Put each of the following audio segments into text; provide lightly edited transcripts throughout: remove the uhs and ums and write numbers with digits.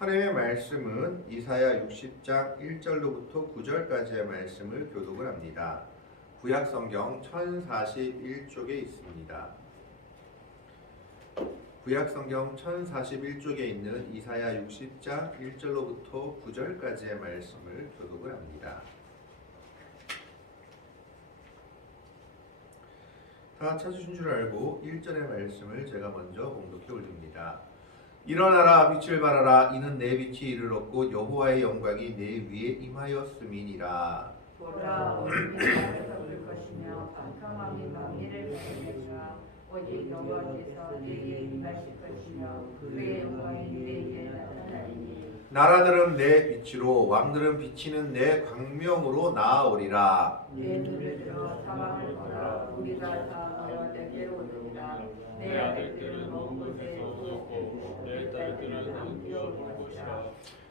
하나님의 말씀은 이사야 60장 1절로부터 9절까지의 말씀을 교독을 합니다. 구약 성경 1041쪽에 있습니다. 구약 성경 1041쪽에 있는 이사야 60장 1절로부터 9절까지의 말씀을 교독을 합니다. 다 찾으신 줄 알고 1절의 말씀을 제가 먼저 봉독해 올립니다. 일어나라, 빛을 발하라. 이는 내 빛이 이르렀고 여호와의 영광이 내 위에 임하였음이니라. 보라, 어둠이 땅에서 올 것이며 캄캄함이 만민을 가리니라. 오직 여호와께서 내게 임하실 것이며 그의 영광이 내게 나타나리니. 나라들은 내 빛으로, 왕들은 비치는 내 광명으로 나아오리라. 내 눈을 들어 사방을 보라. 우리가 다 모여 내게로 오리라. 내 아들들은 먼 곳에 쏟고 내 딸들은 함께올 것이라.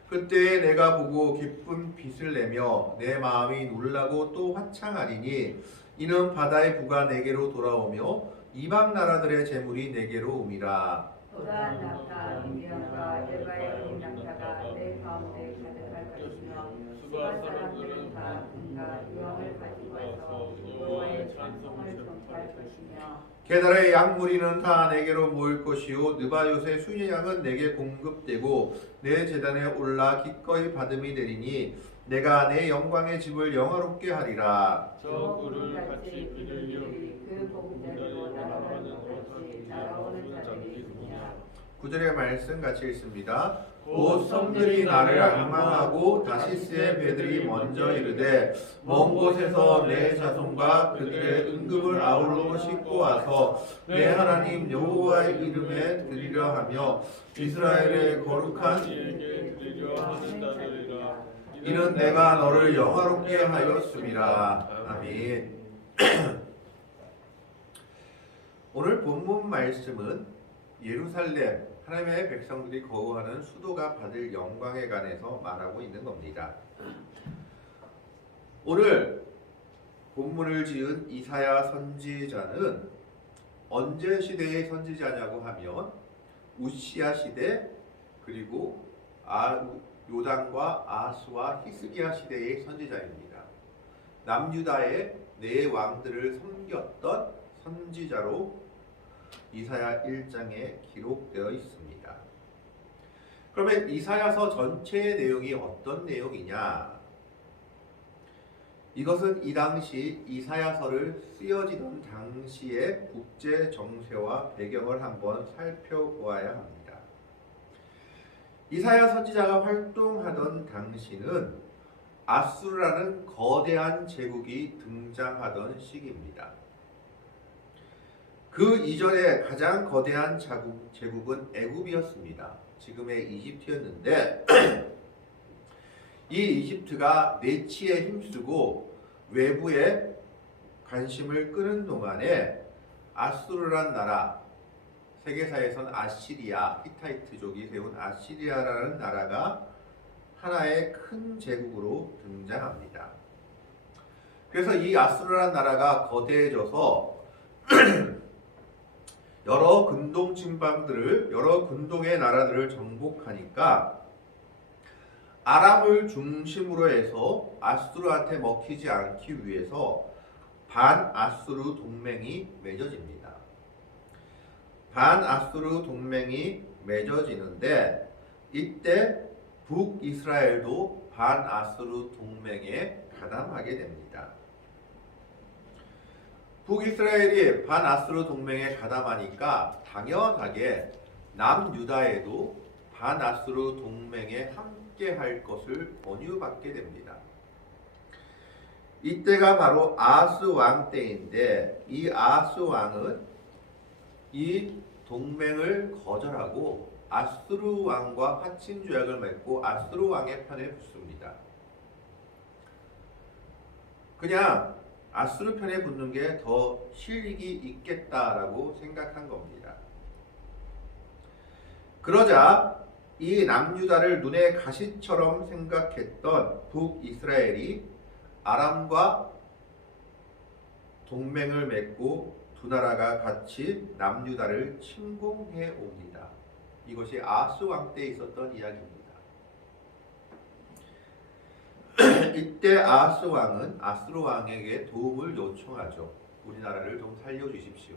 그때에 내가 보고 기쁜 빛을 내며 내 마음이 놀라고 또 화창하리니 이는 바다의 부가 내게로 돌아오며 이방 나라들의 재물이 내게로 옴이라. 보라, 낙타, 미디안과 에바의 어린 낙타가 내 가운데 가득할 것이며 수바 사람들은 다 금과 유황을 가지고 와서 여호와의 찬송을 전파할 것이며 게달의 양무리는 다 내게로 모일 것이요 느바요의 순양은 내게 공급되고 내 제단에 올라 기꺼이 받음이 되리니 내가 내 영광의 집을 영화롭게 하리라. 저 구름 같이 비둘기들이 그 보금자리로 날아가는 것 같이 날아오는 자들이 있으냐. 9절의 말씀 같이 읽습니다. 곧 섬들이 나를 악망하고 다시스의 배들이 먼저 이르되 먼 곳에서 내 자손과 그들의 은금을 아울러 싣고 와서 내 하나님 여호와의 이름에 드리려 하며 이스라엘의 거룩한 이에게 드리려 하는 자들이라. 이는 내가 너를 영화롭게 하였음이라. 아멘. 오늘 본문 말씀은 예루살렘 하나님의 백성들이 거주하는 수도가 받을 영광에 관해서 말하고 있는 겁니다. 오늘 본문을 지은 이사야 선지자는 언제 시대의 선지자냐고 하면 우시야 시대 그리고 요담과 아스와 히스기야 시대의 선지자입니다. 남유다의 네 왕들을 섬겼던 선지자로 이사야 1장에 기록되어 있습니다. 그러면 이사야서 전체의 내용이 어떤 내용이냐? 이것은 이 당시 이사야서를 쓰여지던 당시의 국제 정세와 배경을 한번 살펴보아야 합니다. 이사야 선지자가 활동하던 당시는 아수르라는 거대한 제국이 등장하던 시기입니다. 그 이전에 가장 거대한 제국은 애굽이었습니다. 지금의 이집트였는데 이 이집트가 내치에 힘쓰고 외부에 관심을 끄는 동안에 아수르란 나라, 세계사에선 아시리아, 히타이트족이 세운 아시리아라는 나라가 하나의 큰 제국으로 등장합니다. 그래서 이 아수르란 나라가 거대해져서 여러 근동 진방들을 여러 근동의 나라들을 정복하니까 아람을 중심으로 해서 아수르한테 먹히지 않기 위해서 반아수르 동맹이 맺어집니다. 반아수르 동맹이 맺어지는데 이때 북이스라엘도 반아수르 동맹에 가담하게 됩니다. 북이스라엘이 반아수르 동맹에 가담하니까 당연하게 남유다에도 반아수르 동맹에 함께할 것을 권유받게 됩니다. 이때가 바로 아스 왕 때인데 이 아스 왕은 이 동맹을 거절하고 아수르 왕과 화친 조약을 맺고 아수르 왕의 편에 붙습니다. 그냥 아수르 편에 붙는 게 더 실익이 있겠다라고 생각한 겁니다. 그러자 이 남유다를 눈의 가시처럼 생각했던 북이스라엘이 아람과 동맹을 맺고 두 나라가 같이 남유다를 침공해 옵니다. 이것이 아스 왕 때 있었던 이야기입니다. 이때 아하스 왕은 아스로 왕에게 도움을 요청하죠. 우리나라를 좀 살려주십시오.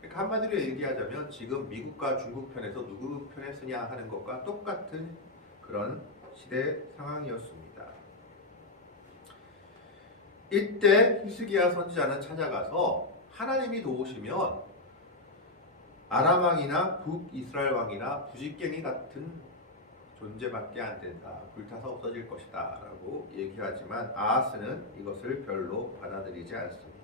그러니까 한마디로 얘기하자면 지금 미국과 중국 편에서 누구 편에 쓰냐 하는 것과 똑같은 그런 시대 상황이었습니다. 이때 히스기야 선지자는 찾아가서 하나님이 도우시면 아람 왕이나 북이스라엘 왕이나 부직갱이 같은 존재밖에 안 된다. 불타서 없어질 것이다. 라고 얘기하지만 아하스는 이것을 별로 받아들이지 않습니다.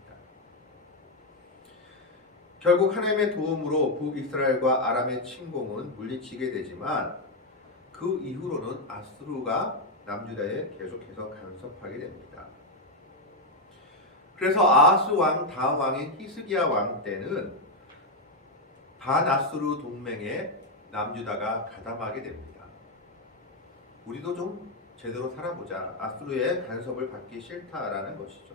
결국 하나님의 도움으로 북이스라엘과 아람의 침공은 물리치게 되지만 그 이후로는 아수르가 남유다에 계속해서 간섭하게 됩니다. 그래서 아하스 왕 다음 왕인 히스기야 왕 때는 반아수르 동맹에 남유다가 가담하게 됩니다. 우리도 좀 제대로 살아보자. 아수르의 간섭을 받기 싫다라는 것이죠.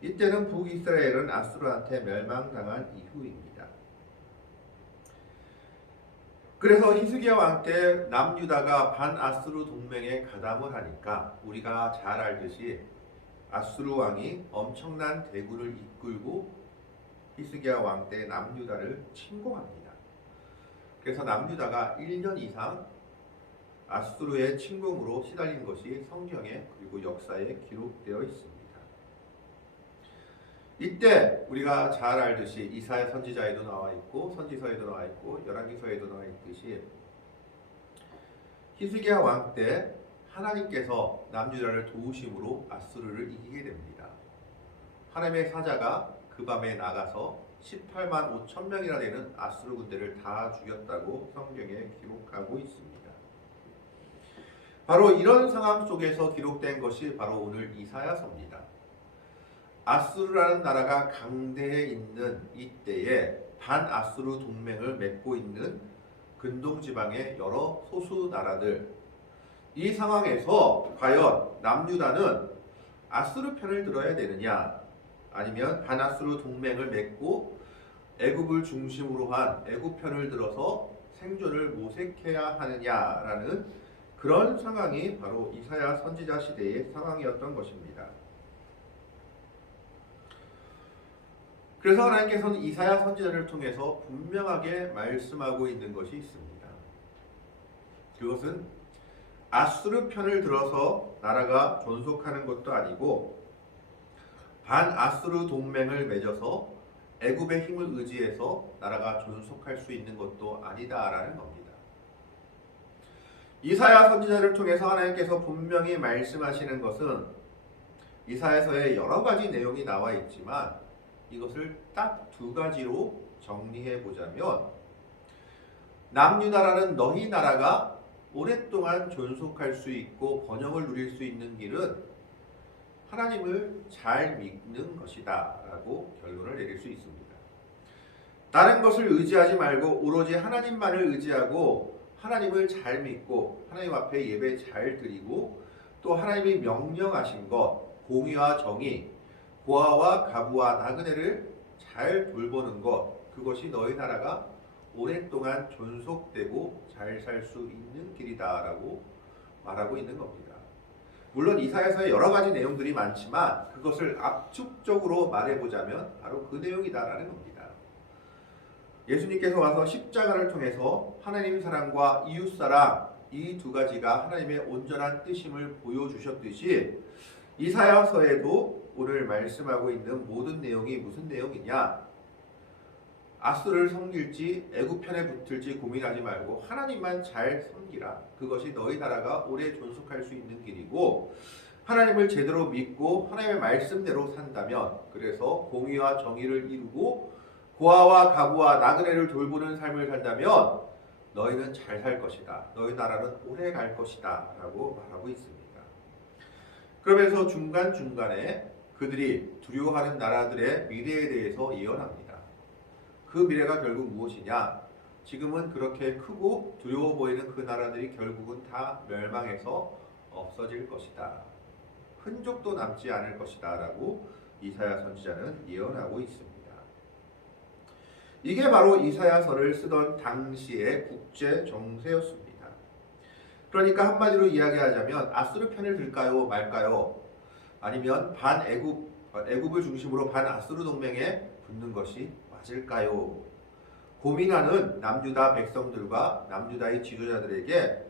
이때는 북이스라엘은 아수르한테 멸망당한 이후입니다. 그래서 히스기야 왕 때 남유다가 반아수르 동맹에 가담을 하니까 우리가 잘 알듯이 아수르 왕이 엄청난 대군을 이끌고 히스기야 왕 때 남유다를 침공합니다. 그래서 남유다가 1년 이상 아수르의 침공으로 시달린 것이 성경에 그리고 역사에 기록되어 있습니다. 이때 우리가 잘 알듯이 이사야 선지자에도 나와 있고 선지서에도 나와 있고 열왕기서에도 나와 있듯이 히스기야 왕 때 하나님께서 남유다를 도우심으로 아수르를 이기게 됩니다. 하나님의 사자가 그 밤에 나가서 18만 5천 명이나 되는 아수르 군대를 다 죽였다고 성경에 기록하고 있습니다. 바로 이런 상황 속에서 기록된 것이 바로 오늘 이사야서입니다. 아수르라는 나라가 강대해 있는 이때에 반아수르 동맹을 맺고 있는 근동지방의 여러 소수 나라들, 이 상황에서 과연 남유다는 아수르 편을 들어야 되느냐 아니면 반아수르 동맹을 맺고 애굽을 중심으로 한 애굽 편을 들어서 생존을 모색해야 하느냐라는 그런 상황이 바로 이사야 선지자 시대의 상황이었던 것입니다. 그래서 하나님께서는 이사야 선지자를 통해서 분명하게 말씀하고 있는 것이 있습니다. 그것은 아수르 편을 들어서 나라가 존속하는 것도 아니고 반아수르 동맹을 맺어서 애굽의 힘을 의지해서 나라가 존속할 수 있는 것도 아니다라는 겁니다. 이사야 선지자를 통해서 하나님께서 분명히 말씀하시는 것은 이사야서에 여러 가지 내용이 나와 있지만 이것을 딱 두 가지로 정리해 보자면 남유다라는 너희 나라가 오랫동안 존속할 수 있고 번영을 누릴 수 있는 길은 하나님을 잘 믿는 것이다 라고 결론을 내릴 수 있습니다. 다른 것을 의지하지 말고 오로지 하나님만을 의지하고 하나님을 잘 믿고 하나님 앞에 예배 잘 드리고 또 하나님이 명령하신 것 공의와 정의 고아와 가부와 나그네를 잘 돌보는 것, 그것이 너희 나라가 오랫동안 존속되고 잘 살 수 있는 길이다라고 말하고 있는 겁니다. 물론 이사야서에 여러 가지 내용들이 많지만 그것을 압축적으로 말해보자면 바로 그 내용이다라는 겁니다. 예수님께서 와서 십자가를 통해서 하나님의 사랑과 이웃사랑 이 두 가지가 하나님의 온전한 뜻임을 보여주셨듯이 이사야서에도 오늘 말씀하고 있는 모든 내용이 무슨 내용이냐? 아수르를 섬길지 애굽 편에 붙을지 고민하지 말고 하나님만 잘 섬기라. 그것이 너희 나라가 오래 존속할 수 있는 길이고 하나님을 제대로 믿고 하나님의 말씀대로 산다면 그래서 공의와 정의를 이루고 고아와 가부와 나그네를 돌보는 삶을 산다면 너희는 잘 살 것이다. 너희 나라는 오래 갈 것이다. 라고 말하고 있습니다. 그러면서 중간중간에 그들이 두려워하는 나라들의 미래에 대해서 예언합니다. 그 미래가 결국 무엇이냐? 지금은 그렇게 크고 두려워 보이는 그 나라들이 결국은 다 멸망해서 없어질 것이다. 흔적도 남지 않을 것이다. 라고 이사야 선지자는 예언하고 있습니다. 이게 바로 이사야서를 쓰던 당시의 국제 정세였습니다. 그러니까 한마디로 이야기하자면 아수르 편을 들까요 말까요? 아니면 애굽을 중심으로 반아수르 동맹에 붙는 것이 맞을까요? 고민하는 남유다 백성들과 남유다의 지도자들에게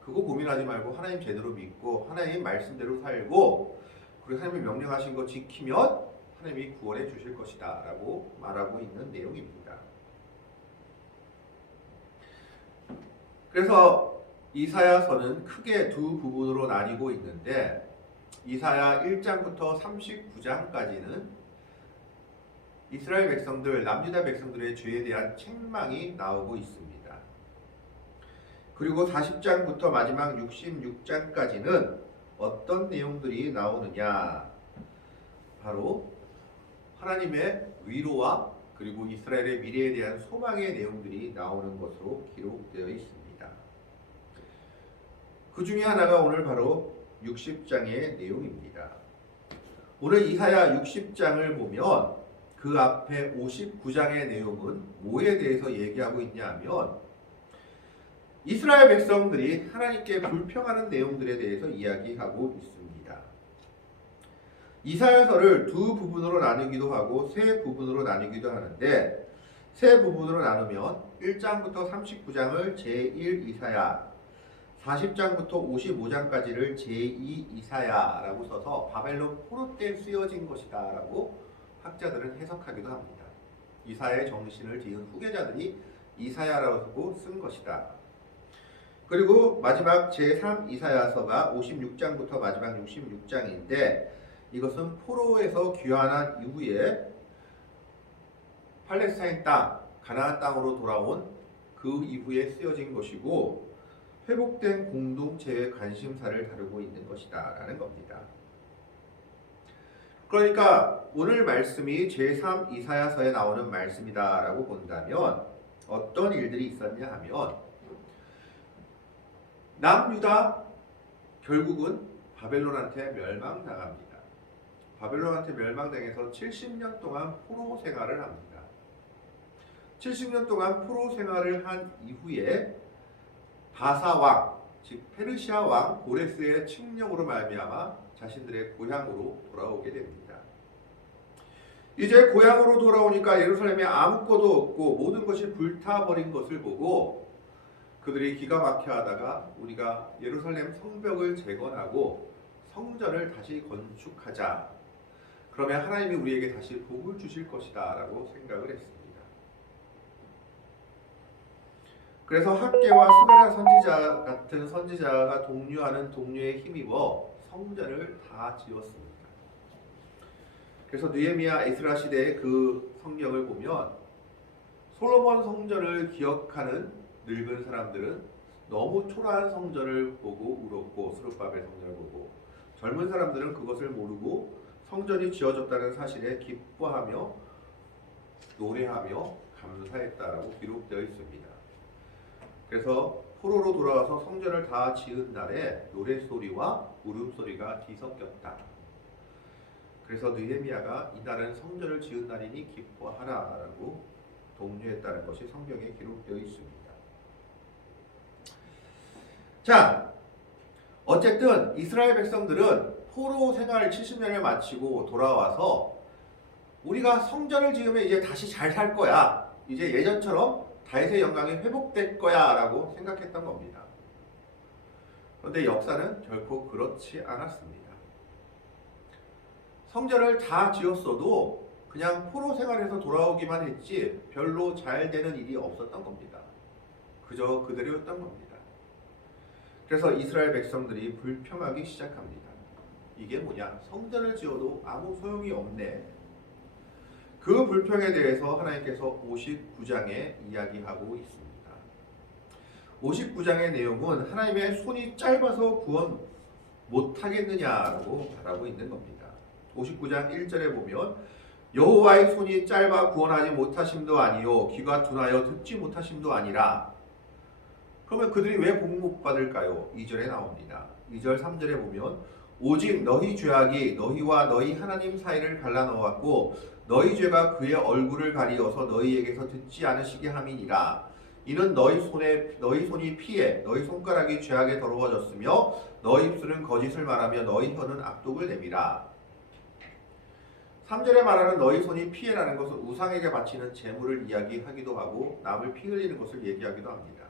그거 고민하지 말고 하나님 제대로 믿고 하나님 말씀대로 살고 그리고 하나님이 명령하신 거 지키면 하나님이 구원해 주실 것이다 라고 말하고 있는 내용입니다. 그래서 이사야서는 크게 두 부분으로 나뉘고 있는데 이사야 1장부터 39장까지는 이스라엘 백성들, 남유다 백성들의 죄에 대한 책망이 나오고 있습니다. 그리고 40장부터 마지막 66장까지는 어떤 내용들이 나오느냐? 바로 하나님의 위로와 그리고 이스라엘의 미래에 대한 소망의 내용들이 나오는 것으로 기록되어 있습니다. 그 중에 하나가 오늘 바로 60장의 내용입니다. 오늘 이사야 60장을 보면 그 앞에 59장의 내용은 뭐에 대해서 얘기하고 있냐 하면 이스라엘 백성들이 하나님께 불평하는 내용들에 대해서 이야기하고 있습니다. 이사야서를 두 부분으로 나누기도 하고 세 부분으로 나누기도 하는데 세 부분으로 나누면 1장부터 39장을 제1 이사야 40장부터 55장까지를 제2 이사야라고 써서 바벨론 포로 때 쓰여진 것이다 라고 학자들은 해석하기도 합니다. 이사야의 정신을 뒤은 후계자들이 이사야라고 쓴 것이다. 그리고 마지막 제3 이사야서가 56장부터 마지막 66장인데 이것은 포로에서 귀환한 이후에 팔레스타인 땅, 가나안 땅으로 돌아온 그 이후에 쓰여진 것이고 회복된 공동체의 관심사를 다루고 있는 것이다 라는 겁니다. 그러니까 오늘 말씀이 제3 이사야서에 나오는 말씀이다 라고 본다면 어떤 일들이 있었냐 하면 남유다 결국은 바벨론한테 멸망당합니다. 바벨론한테 멸망당해서 70년 동안 포로 생활을 합니다. 70년 동안 포로 생활을 한 이후에 바사 왕, 즉 페르시아 왕 고레스의 칙령으로 말미암아 자신들의 고향으로 돌아오게 됩니다. 이제 고향으로 돌아오니까 예루살렘에 아무것도 없고 모든 것이 불타버린 것을 보고 그들이 기가 막혀하다가 우리가 예루살렘 성벽을 재건하고 성전을 다시 건축하자. 그러면 하나님이 우리에게 다시 복을 주실 것이다 라고 생각을 했습니다. 그래서 학개와 스가랴 선지자 같은 선지자가 동료하는 동료에 힘입어 성전을 다 지었습니다. 그래서 느헤미야 에스라 시대의 그 성경을 보면 솔로몬 성전을 기억하는 늙은 사람들은 너무 초라한 성전을 보고 울었고 스룹바벨 성전을 보고 젊은 사람들은 그것을 모르고 성전이 지어졌다는 사실에 기뻐하며 노래하며 감사했다라고 기록되어 있습니다. 그래서 포로로 돌아와서 성전을 다 지은 날에 노랫소리와 울음소리가 뒤섞였다. 그래서 느헤미야가 이날은 성전을 지은 날이니 기뻐하라라고 독려했다는 것이 성경에 기록되어 있습니다. 자, 어쨌든 이스라엘 백성들은 포로 생활 70년을 마치고 돌아와서 우리가 성전을 지으면 이제 다시 잘 살 거야. 이제 예전처럼 다윗의 영광이 회복될 거야 라고 생각했던 겁니다. 그런데 역사는 결코 그렇지 않았습니다. 성전을 다 지었어도 그냥 포로 생활에서 돌아오기만 했지 별로 잘 되는 일이 없었던 겁니다. 그저 그대로였던 겁니다. 그래서 이스라엘 백성들이 불평하기 시작합니다. 이게 뭐냐? 성전을 지어도 아무 소용이 없네. 그 불평에 대해서 하나님께서 59장에 이야기하고 있습니다. 59장의 내용은 하나님의 손이 짧아서 구원 못하겠느냐라고 말하고 있는 겁니다. 59장 1절에 보면 여호와의 손이 짧아 구원하지 못하심도 아니요 귀가 둔하여 듣지 못하심도 아니라. 그러면 그들이 왜 복 못 받을까요? 2절에 나옵니다. 2절 3절에 보면 오직 너희 죄악이 너희와 너희 하나님 사이를 갈라놓았고 너희 죄가 그의 얼굴을 가리어서 너희에게서 듣지 않으시게 함이니라. 이는 너희 손이 피해 너희 손가락이 죄악에 더러워졌으며 너희 입술은 거짓을 말하며 너희 혀는 악독을 내밀아. 3절에 말하는 너희 손이 피해라는 것은 우상에게 바치는 제물을 이야기하기도 하고 남을 피 흘리는 것을 얘기하기도 합니다.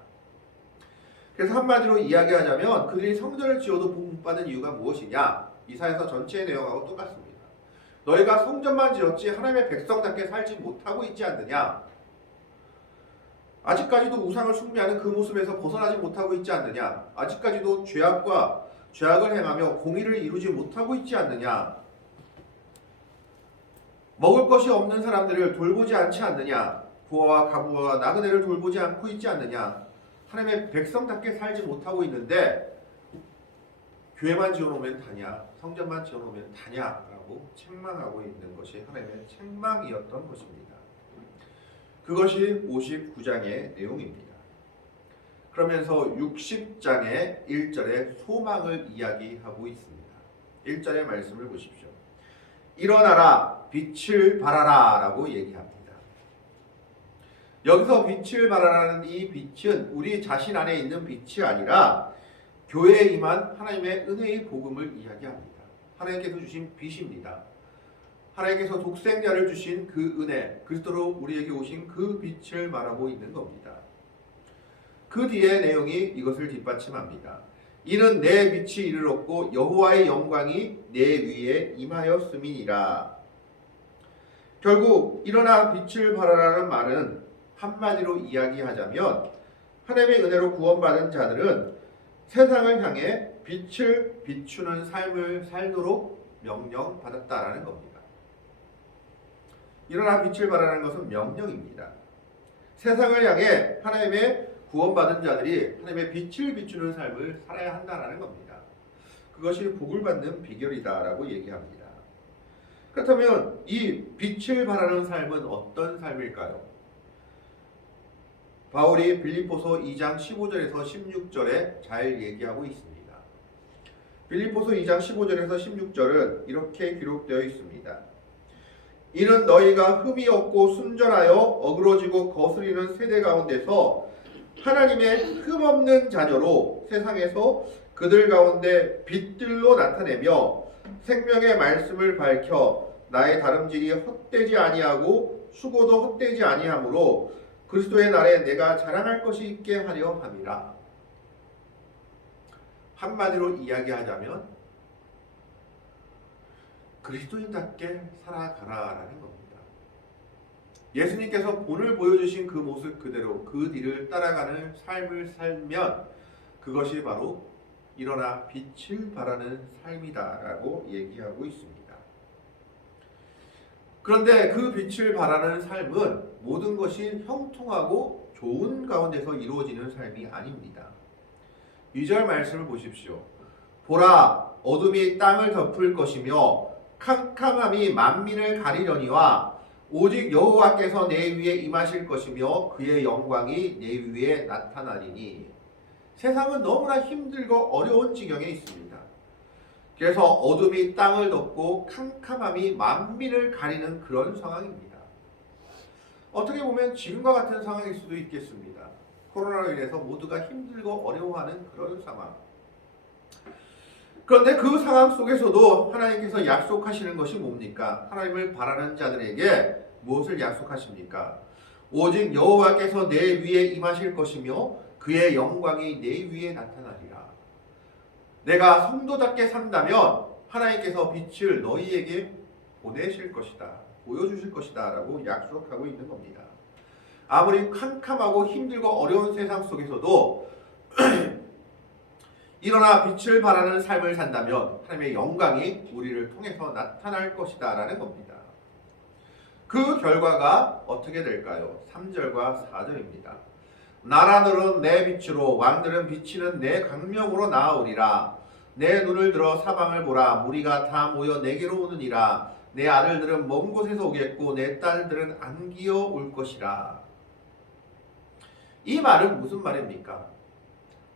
그래서 한마디로 이야기하자면 그들이 성전을 지어도 복 못 받은 이유가 무엇이냐? 이사야서 전체의 내용하고 똑같습니다. 너희가 성전만 지었지 하나님의 백성답게 살지 못하고 있지 않느냐? 아직까지도 우상을 숭배하는 그 모습에서 벗어나지 못하고 있지 않느냐? 아직까지도 죄악을 행하며 공의를 이루지 못하고 있지 않느냐? 먹을 것이 없는 사람들을 돌보지 않지 않느냐? 부하와 가부와 나그네를 돌보지 않고 있지 않느냐? 하나님의 백성답게 살지 못하고 있는데 교회만 지어놓으면 다냐? 성전만 지어놓으면 다냐라고 책망하고 있는 것이 하나님의 책망이었던 것입니다. 그것이 59장의 내용입니다. 그러면서 60장의 1절에 소망을 이야기하고 있습니다. 1절의 말씀을 보십시오. 일어나라 빛을 발하라 라고 얘기합니다. 여기서 빛을 발하라는 이 빛은 우리 자신 안에 있는 빛이 아니라 교회에 임한 하나님의 은혜의 복음을 이야기합니다. 하나님께서 주신 빛입니다. 하나님께서 독생자를 주신 그 은혜, 그리스도로 우리에게 오신 그 빛을 말하고 있는 겁니다. 그 뒤에 내용이 이것을 뒷받침합니다. 이는 내 빛이 이르렀고 여호와의 영광이 내 위에 임하였음이니라. 결국 일어나 빛을 발하라는 말은 한마디로 이야기하자면 하나님의 은혜로 구원받은 자들은 세상을 향해 빛을 비추는 삶을 살도록 명령받았다라는 겁니다. 일어나 빛을 발하라는 것은 명령입니다. 세상을 향해 하나님의 구원받은 자들이 하나님의 빛을 비추는 삶을 살아야 한다라는 겁니다. 그것이 복을 받는 비결이다라고 얘기합니다. 그렇다면 이 빛을 발하는 삶은 어떤 삶일까요? 바울이 빌립보서 2장 15절에서 16절에 잘 얘기하고 있습니다. 빌립보서 2장 15절에서 16절은 이렇게 기록되어 있습니다. 이는 너희가 흠이 없고 순전하여 어그러지고 거스리는 세대 가운데서 하나님의 흠없는 자녀로 세상에서 그들 가운데 빛들로 나타내며 생명의 말씀을 밝혀 나의 다름질이 헛되지 아니하고 수고도 헛되지 아니하므로 그리스도의 날에 내가 자랑할 것이 있게 하려 함이라. 한마디로 이야기하자면 그리스도인답게 살아가라라는 겁니다. 예수님께서 본을 보여주신 그 모습 그대로 그 뒤를 따라가는 삶을 살면 그것이 바로 일어나 빛을 발하는 삶이다라고 얘기하고 있습니다. 그런데 그 빛을 발하는 삶은 모든 것이 형통하고 좋은 가운데서 이루어지는 삶이 아닙니다. 2절 말씀을 보십시오. 보라, 어둠이 땅을 덮을 것이며 캄캄함이 만민을 가리려니와 오직 여호와께서 내 위에 임하실 것이며 그의 영광이 내 위에 나타나리니. 세상은 너무나 힘들고 어려운 지경에 있습니다. 그래서 어둠이 땅을 덮고 캄캄함이 만민을 가리는 그런 상황입니다. 어떻게 보면 지금과 같은 상황일 수도 있겠습니다. 코로나로 인해서 모두가 힘들고 어려워하는 그런 상황. 그런데 그 상황 속에서도 하나님께서 약속하시는 것이 뭡니까? 하나님을 바라는 자들에게 무엇을 약속하십니까? 오직 여호와께서 내 위에 임하실 것이며 그의 영광이 내 위에 나타나리라. 내가 성도답게 산다면 하나님께서 빛을 너희에게 보내실 것이다. 보여주실 것이다 라고 약속하고 있는 겁니다. 아무리 캄캄하고 힘들고 어려운 세상 속에서도 일어나 빛을 발하는 삶을 산다면 하나님의 영광이 우리를 통해서 나타날 것이다 라는 겁니다. 그 결과가 어떻게 될까요? 3절과 4절입니다. 나라들은 내 빛으로 왕들은 비치는 내 광명으로 나아오리라. 내 눈을 들어 사방을 보라. 무리가 다 모여 내게로 오느니라. 내 아들들은 먼 곳에서 오겠고 내 딸들은 안기어 올 것이라. 이 말은 무슨 말입니까?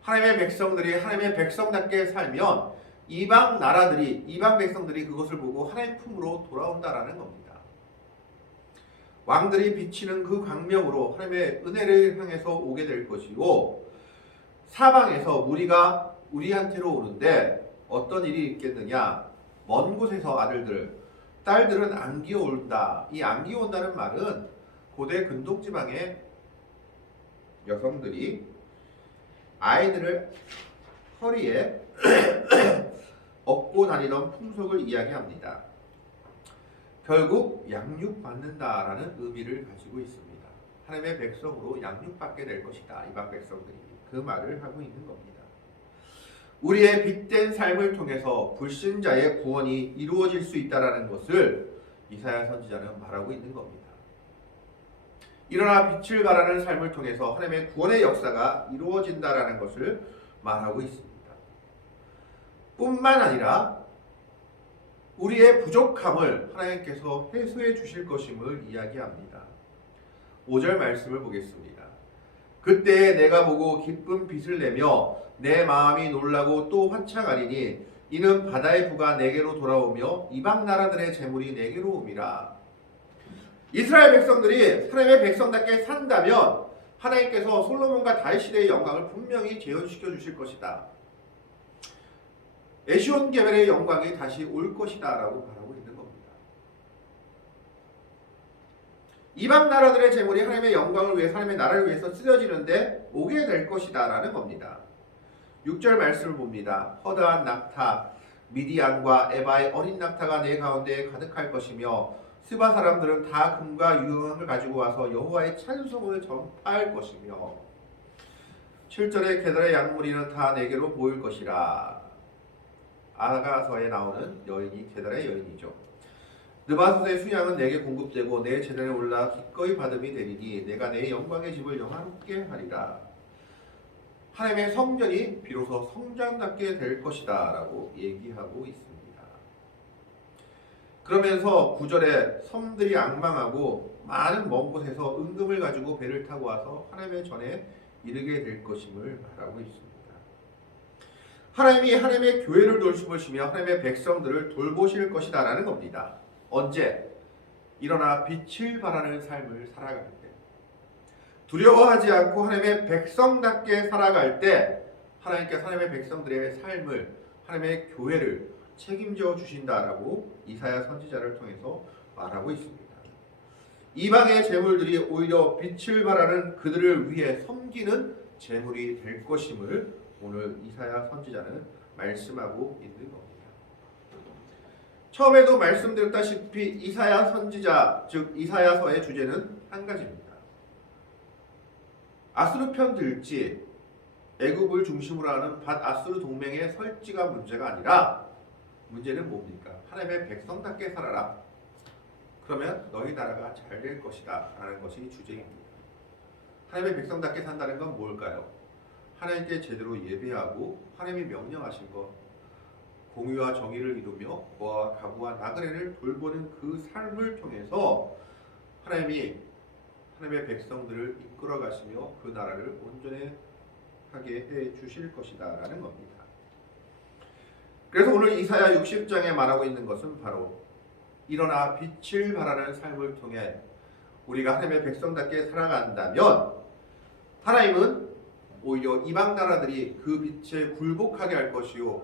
하나님의 백성들이 하나님의 백성답게 살면 이방 나라들이 이방 백성들이 그것을 보고 하나님 품으로 돌아온다라는 겁니다. 왕들이 비치는 그 광명으로 하나님의 은혜를 향해서 오게 될 것이고 사방에서 무리가 우리한테로 오는데 어떤 일이 있겠느냐? 먼 곳에서 아들들, 딸들은 안기어온다. 이 안기어온다는 말은 고대 근동지방의 여성들이 아이들을 허리에 업고 다니던 풍속을 이야기합니다. 결국 양육받는다라는 의미를 가지고 있습니다. 하나님의 백성으로 양육받게 될 것이다. 이방 백성들이 그 말을 하고 있는 겁니다. 우리의 빛된 삶을 통해서 불신자의 구원이 이루어질 수 있다라는 것을 이사야 선지자는 말하고 있는 겁니다. 일어나 빛을 발하는 삶을 통해서 하나님의 구원의 역사가 이루어진다라는 것을 말하고 있습니다. 뿐만 아니라 우리의 부족함을 하나님께서 해소해 주실 것임을 이야기합니다. 5절 말씀을 보겠습니다. 그때 내가 보고 기쁜 빛을 내며 내 마음이 놀라고 또 환창하리니 이는 바다의 부가 내게로 돌아오며 이방 나라들의 재물이 내게로 옴이라. 이스라엘 백성들이 하나님의 백성답게 산다면 하나님께서 솔로몬과 다윗 시대의 영광을 분명히 재현시켜 주실 것이다. 에시온 게벨의 영광이 다시 올 것이다 라고 말하고 있는 겁니다. 이방 나라들의 재물이 하나님의 영광을 위해 하나님의 나라를 위해서 쓰여지는데 오게 될 것이다 라는 겁니다. 6절 말씀을 봅니다. 허다한 낙타 미디안과 에바의 어린 낙타가 내 가운데에 가득할 것이며 스바 사람들은 다 금과 유황을 가지고 와서 여호와의 찬송을 전파할 것이며 7절에 게달의 양무리는 다 내게로 보일 것이라. 아가서에 나오는 여인이 게달의 여인이죠. 느바솥의 수양은 내게 공급되고 내 제단에 올라 기꺼이 받음이 되리니 내가 내 영광의 집을 영화롭게 하리라. 하나님의 성전이 비로소 성전답게 될 것이다 라고 얘기하고 있습니다. 그러면서 9절에 섬들이 앙망하고 많은 먼 곳에서 은금을 가지고 배를 타고 와서 하나님의 전에 이르게 될 것임을 말하고 있습니다. 하나님이 하나님의 교회를 돌보시며 하나님의 백성들을 돌보실 것이다 라는 겁니다. 언제? 일어나 빛을 발하는 삶을 살아갈 때, 두려워하지 않고 하나님의 백성답게 살아갈 때 하나님께서 하나님의 백성들의 삶을, 하나님의 교회를 책임져 주신다라고 이사야 선지자를 통해서 말하고 있습니다. 이방의 재물들이 오히려 빛을 발하는 그들을 위해 섬기는 재물이 될 것임을 오늘 이사야 선지자는 말씀하고 있는 겁니다. 처음에도 말씀드렸다시피 이사야 선지자, 즉 이사야서의 주제는 한 가지입니다. 아수르 편 들지, 애굽을 중심으로 하는 밧아수르 동맹의 설지가 문제가 아니라 문제는 뭡니까? 하나님의 백성답게 살아라. 그러면 너희 나라가 잘 될 것이다 라는 것이 주제입니다. 하나님의 백성답게 산다는 건 뭘까요? 하나님께 제대로 예배하고 하나님이 명령하신 것, 공의와 정의를 이루며 고아와 가부와 나그네를 돌보는 그 삶을 통해서 하나님이 하나님의 백성들을 이끌어 가시며 그 나라를 온전하게 해 주실 것이다 라는 겁니다. 그래서 오늘 이사야 60장에 말하고 있는 것은 바로 일어나 빛을 발하는 삶을 통해 우리가 하나님의 백성답게 살아간다면 하나님은 오히려 이방 나라들이 그 빛에 굴복하게 할 것이요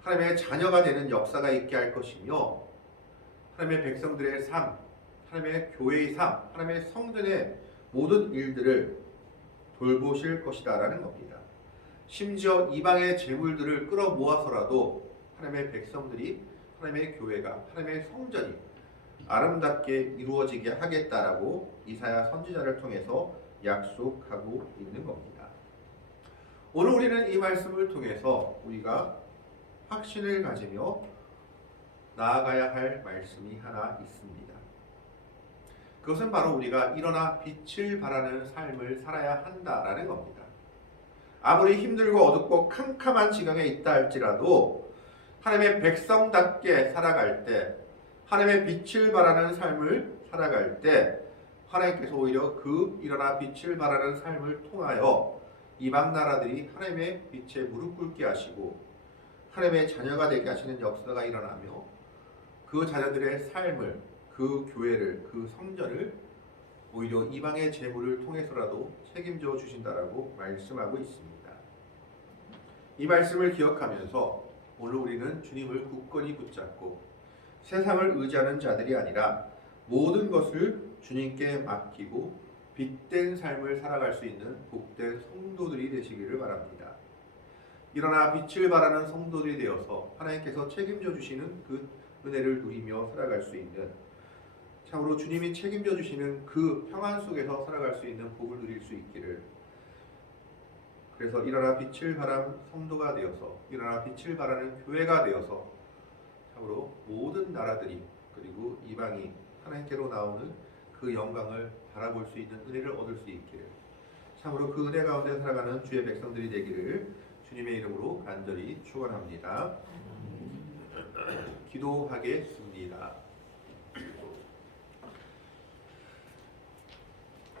하나님의 자녀가 되는 역사가 있게 할 것이며 하나님의 백성들의 삶, 하나님의 교회의 삶, 하나님의 성전의 모든 일들을 돌보실 것이다 라는 겁니다. 심지어 이방의 재물들을 끌어모아서라도 하나님의 백성들이, 하나님의 교회가, 하나님의 성전이 아름답게 이루어지게 하겠다라고 이사야 선지자를 통해서 약속하고 있는 겁니다. 오늘 우리는 이 말씀을 통해서 우리가 확신을 가지며 나아가야 할 말씀이 하나 있습니다. 그것은 바로 우리가 일어나 빛을 발하는 삶을 살아야 한다라는 겁니다. 아무리 힘들고 어둡고 캄캄한 지경에 있다 할지라도 하나님의 백성답게 살아갈 때, 하나님의 빛을 발하는 삶을 살아갈 때 하나님께서 오히려 그 일어나 빛을 발하는 삶을 통하여 이방 나라들이 하나님의 빛에 무릎 꿇게 하시고 하나님의 자녀가 되게 하시는 역사가 일어나며 그 자녀들의 삶을, 그 그 교회를, 그 성전을 오히려 이방의 재물을 통해서라도 책임져 주신다라고 말씀하고 있습니다. 이 말씀을 기억하면서 오늘 우리는 주님을 굳건히 붙잡고 세상을 의지하는 자들이 아니라 모든 것을 주님께 맡기고 빛된 삶을 살아갈 수 있는 복된 성도들이 되시기를 바랍니다. 일어나 빛을 발하는 성도들이 되어서 하나님께서 책임져 주시는 그 은혜를 누리며 살아갈 수 있는, 참으로 주님이 책임져 주시는 그 평안 속에서 살아갈 수 있는 복을 누릴 수 있기를, 그래서 일어나 빛을 발한 성도가 되어서, 일어나 빛을 발하는 교회가 되어서 참으로 모든 나라들이 그리고 이방이 하나님께로 나오는 그 영광을 바라볼 수 있는 은혜를 얻을 수 있기를, 참으로 그 은혜 가운데 살아가는 주의 백성들이 되기를 주님의 이름으로 간절히 축원합니다. 기도하겠습니다.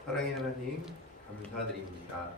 사랑의 하나님, 감사드립니다.